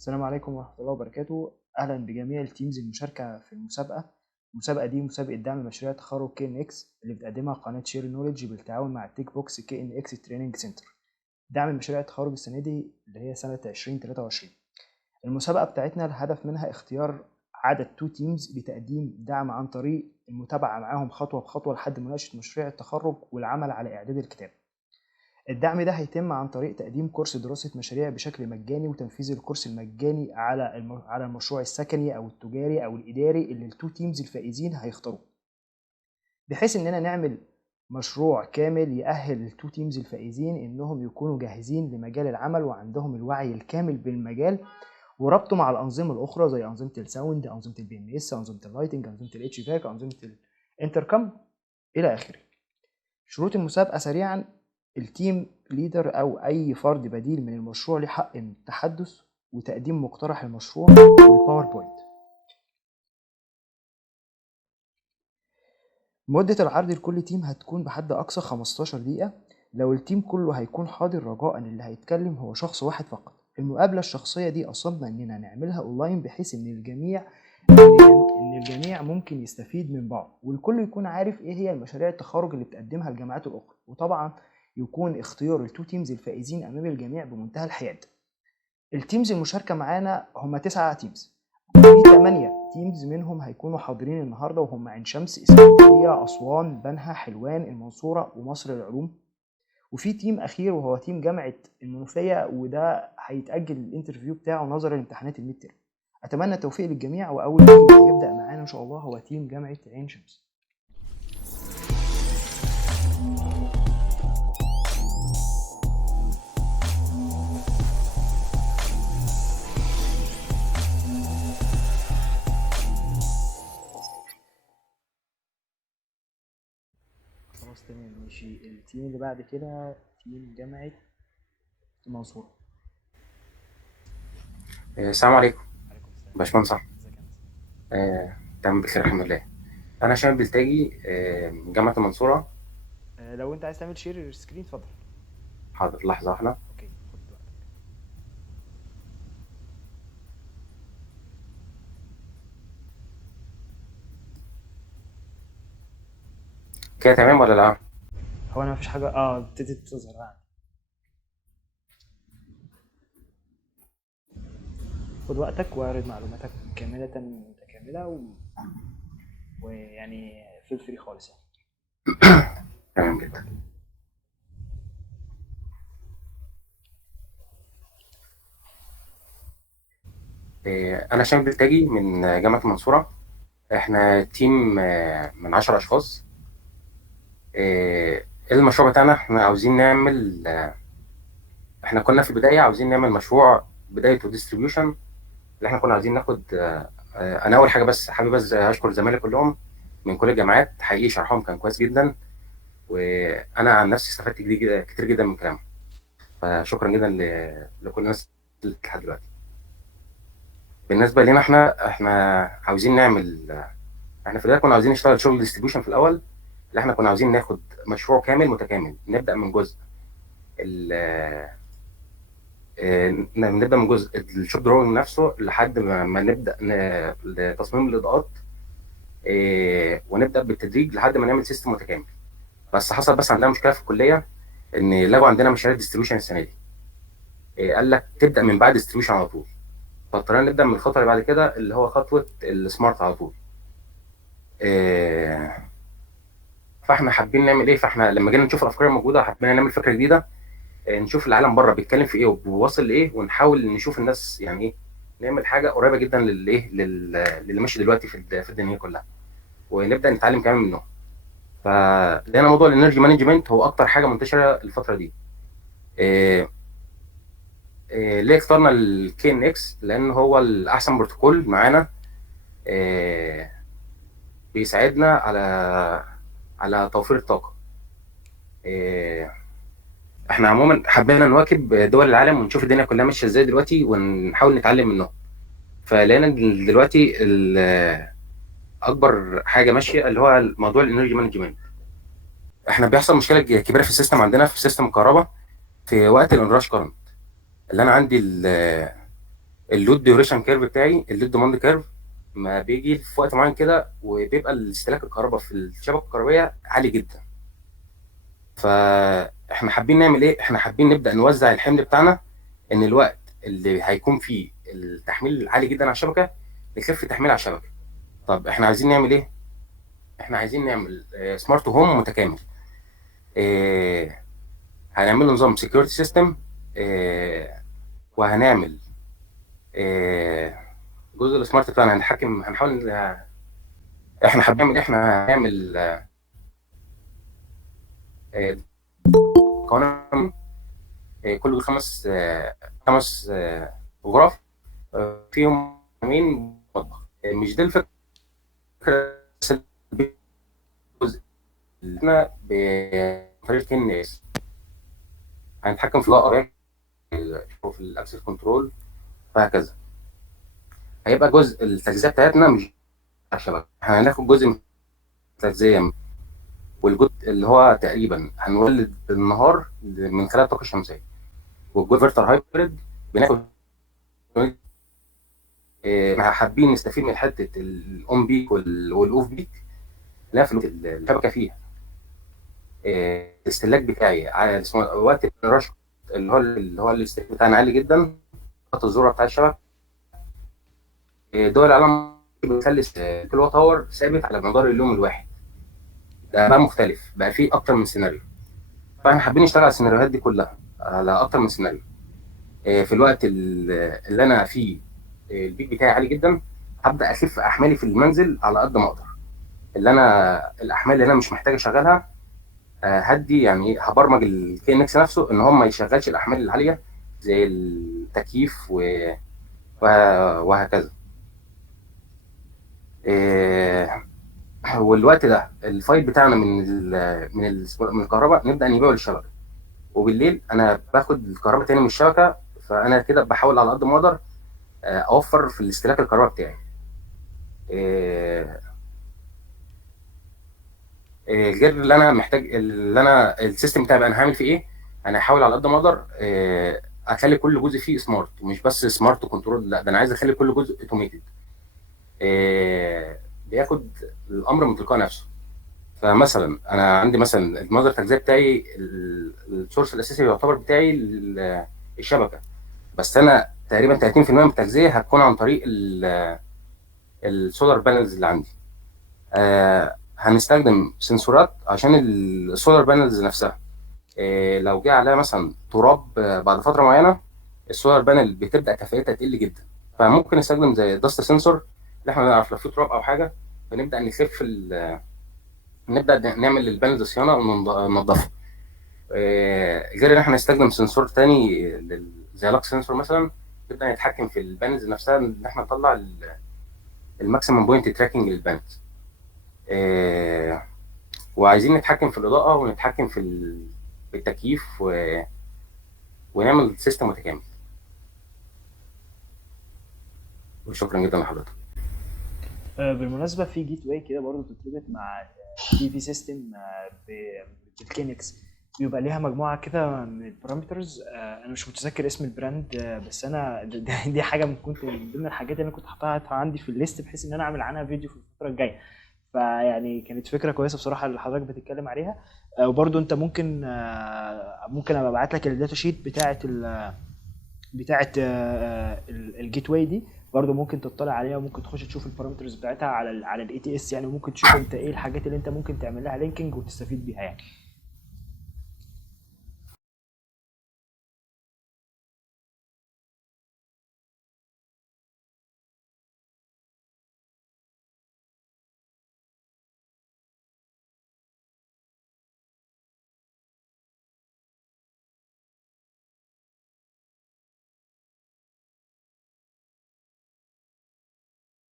السلام عليكم ورحمة الله وبركاته. أهلا بجميع التيمز المشاركة في المسابقة دي مسابقة دعم مشاريع تخرج كي ان اكس اللي بتقدمها قناة شير نوليدج بالتعاون مع التيك بوكس كي ان اكس تريننج سنتر. دعم مشاريع التخرج السنة دي اللي هي سنة 2023. المسابقة بتاعتنا الهدف منها اختيار عدد 2 تيمز لتقديم دعم عن طريق المتابعة معاهم خطوة بخطوة لحد مناقشة مشروع التخرج والعمل على إعداد الكتاب. الدعم ده هيتم عن طريق تقديم كورس دراسة مشاريع بشكل مجاني وتنفيذ الكورس المجاني على المشروع السكني أو التجاري أو الإداري اللي التو تيمز الفائزين هيختاروه، بحيث إننا نعمل مشروع كامل يأهل التو تيمز الفائزين إنهم يكونوا جاهزين لمجال العمل وعندهم الوعي الكامل بالمجال وربطه مع الأنظمة الأخرى زي أنظمة الساوند، أنظمة البي ام اس، أنظمة اللايتنج، أنظمة الاتش فاك، أنظمة الانتركم إلى آخره. شروط المسابقة سريعا: التيم ليدر أو أي فرد بديل من المشروع له حق التحدث وتقديم مقترح المشروع والباوربوينت. مدة العرض لكل تيم هتكون بحد أقصى 15 دقيقة. لو التيم كله هيكون حاضر رجاء اللي هيتكلم هو شخص واحد فقط. المقابلة الشخصية دي قصدنا إننا نعملها أونلاين بحيث إن الجميع ممكن يستفيد من بعض والكل يكون عارف إيه هي المشاريع التخرج اللي بتقدمها الجامعات الأخرى، وطبعا يكون اختيار التو تيمز الفائزين أمام الجميع بمنتهى الحياد. التيمز المشاركة معانا هم 9 تيمز، في 8 تيمز منهم هيكونوا حاضرين النهاردة وهم عين شمس، اسكندرية، أسوان، بنها، حلوان، المنصورة ومصر العلوم. وفي تيم أخير وهو تيم جامعة المنوفية وده هيتأجل الانترفيو بتاعه نظرا لامتحانات الميد تيرم. أتمنى التوفيق للجميع، وأول تيم هيبدأ معانا إن شاء الله هو تيم جامعة عين شمس. خلاص تمام ماشي. التيم اللي بعد كده تيم جامعة المنصورة. السلام عليكم عليكم السلام. باشمهندس أحمد. ازيك يا هندسة؟ تمام بخير الحمد لله. أنا شامل بلتاجي من جامعة المنصورة. لو انت عايز تعمل شير سكرين اتفضل. حاضر لحظة واحدة. اوكي خد وقتك. كده تمام ولا لأ؟ هو انا مفيش حاجة ابتدت تظهر عندي. خد وقتك واعرض معلوماتك كاملة متكاملة ويعني فيل فري خالص يعني. تمام جدا. أنا شامل بلتاجي من جامعة المنصورة. إحنا تيم من 10 أشخاص. المشروع بتاعنا إحنا عاوزين نعمل إحنا كنا في البداية عاوزين نعمل مشروع بداية وديستريبيوشن اللي إحنا كنا عاوزين ناخد. أنا أول حاجة بس حابب أشكر زمايلي كلهم من كل الجامعات، حقيقي شرحهم كان كويس جدا، وانا عن نفسي استفدت كتير جدا من كلامهم. فشكرا جدا لكل الناس اللي لحد دلوقتي. بالنسبه لنا احنا عاوزين نعمل، احنا في البدايه كنا عاوزين نشتغل شغل ديستريبيوشن في الاول. اللي احنا كنا عاوزين ناخد مشروع كامل متكامل، نبدا من جزء نبدا من جزء الشوب دروينج نفسه لحد ما نبدا تصميم الاضاءات. ونبدا بالتدريج لحد ما نعمل سيستم متكامل. بس حصل عندنا مشكله في الكليه، ان لغوا عندنا مشاريع ديستريبيوشن السنه دي. قال لك تبدا من بعد ديستريبيوشن على طول، فاضطرينا نبدا من الخطوه اللي بعد كده اللي هو خطوه السمارت على طول. آه، فاحنا حابين نعمل ايه؟ فاحنا لما جينا نشوف الافكار الموجوده حابين نعمل فكره جديده، نشوف العالم بره بيتكلم في ايه وبيوصل لايه، ونحاول نشوف الناس يعني ايه، نعمل حاجه قريبه جدا للي ماشي دلوقتي في الدنيا كلها، ونبدا نتعلم كمان منهم. فلقينا موضوع الانرجي مانجمنت هو اكتر حاجه منتشره الفتره دي. آه، ليه اخترنا الكي ان اكس؟ لان هو الاحسن بروتوكول معانا. آه، بيساعدنا على توفير الطاقه. آه، احنا عموما حبينا نواكب دول العالم ونشوف الدنيا كلها ماشيه ازاي دلوقتي ونحاول نتعلم منهم. فلقينا دلوقتي اكبر حاجه ماشيه اللي هو موضوع الانرجي مانجمنت. احنا بيحصل مشكله كبيره في السيستم عندنا، في سيستم الكهرباء، في وقت الانراش كارنت. اللي انا عندي اللود ديوريشن كيرف بتاعي، اللود ديماند كيرف، ما بيجي في وقت معين كده وبيبقى الاستهلاك الكهرباء في الشبكه الكهربائيه عالي جدا. فاحنا حابين نعمل ايه؟ احنا حابين نبدا نوزع الحمل بتاعنا، ان الوقت اللي هيكون فيه التحميل عالي جدا على الشبكه يخف التحميل على الشبكه. طب احنا عايزين نعمل ايه؟ احنا عايزين نعمل سمارت هوم متكامل. هنعمل له نظام سكيورتي سيستم، وهنعمل جزء السمارت بتاعنا هنحكم، هنحاول احنا حابين نعمل، احنا هنعمل قوانين كل خمس غرف فيهم حمامين مطبخ. مش دي الفكره، بس الجزء اللي احنا بطريقه الناس هنتحكم في الاقرب في الاكسس كنترول وهكذا. هيبقى جزء التجزئه بتاعتنا مش على الشبكه، احنا هناخد جزء من التجزئه، والجزء اللي هو تقريبا هنولد بالنهار من خلال الطاقه الشمسيه، والجزء فيرتر هايبريد بناخد حابين نستفيد من حته الاون بيك والاوف بيك. لا في الشبكه فيها الاستهلاك بتاعي على وقت الرش اللي هو الاستهلاك بتاعنا عالي جدا، خط الذره بتاع الشبكه. دول العالم بتخلي كيلو وات اور ثابت على مدار اليوم الواحد. ده بقى مختلف، بقى فيه اكتر من سيناريو، فاحنا حابين نشتغل على السيناريوهات دي كلها، على اكتر من سيناريو. في الوقت اللي انا فيه البيك بتاعي عالي جدا، هبدا اخف احمالي في المنزل على قد ما اقدر. اللي انا الاحمال اللي انا مش محتاج اشغلها هدي، يعني هبرمج الكي ان اكس نفسه ان هو ما يشغلش الاحمال العاليه زي التكييف وهكذا. والوقت ده الفايل بتاعنا من الكهرباء نبدا نبيعه للشبكه، وبالليل انا باخد الكهرباء تاني من الشبكه. فانا كده بحاول على قد ما اقدر اوفر في الاستهلاك الكهرباء بتاعي. غير اللي انا محتاج، اللي انا السيستم بتاعي بقى انا هعمل فيه ايه. انا هحاول على قد ما اقدر اخلي كل جزء فيه سمارت، ومش بس سمارت كنترول، لا ده انا عايز اخلي كل جزء اوتوميتد بياخد الامر من تلقاء نفسه. فمثلا انا عندي مثلا المصدر التغذيه بتاعي، السورس الاساسي يعتبر بتاعي الشبكه، بس انا تقريبا 30% من التغذيه هتكون عن طريق السولار بانلز اللي عندي. هنستخدم سنسورات عشان السولار بانلز نفسها. لو جه عليها مثلا تراب بعد فتره معينه، السولار بانل بتبدا كفاءتها تقل جدا، فممكن نستخدم زي داست سنسور اللي احنا نعرف لو في تراب او حاجه، فنبدا نخف نبدا نعمل للبانلز صيانه وننضفها. غير ان احنا نستخدم سنسور تاني زي لاكس سنسور مثلا، نبدا نتحكم في البانلز نفسها ان احنا نطلع الماكسيمم بوينت تراكنج للبانلز. وعايزين نتحكم في الاضاءه ونتحكم في التكييف ونعمل سيستم متكامل. وشكرا جدا لحضرتك. بالمناسبه في جيت واي كده برضه بتتربط مع تي في سيستم بالكينكس، بيبقى ليها مجموعه كده من البارامترز. انا مش متذكر اسم البراند، بس انا دي حاجه كنت من ضمن الحاجات اللي انا كنت حاطها عندي في الليست، بحيث ان انا اعمل عنها فيديو في الفتره الجايه. فيعني كانت فكره كويسه بصراحه اللي حضرتك بتتكلم عليها. وبرضه انت ممكن ابقى ابعت لك الداتا شيت بتاعه الجيت واي دي، برضه ممكن تطلع عليها، وممكن تخش تشوف البارامترز بتاعتها على الاي تي اس يعني، وممكن تشوف انت ايه الحاجات اللي انت ممكن تعمل لها لينكينج وتستفيد بيها يعني.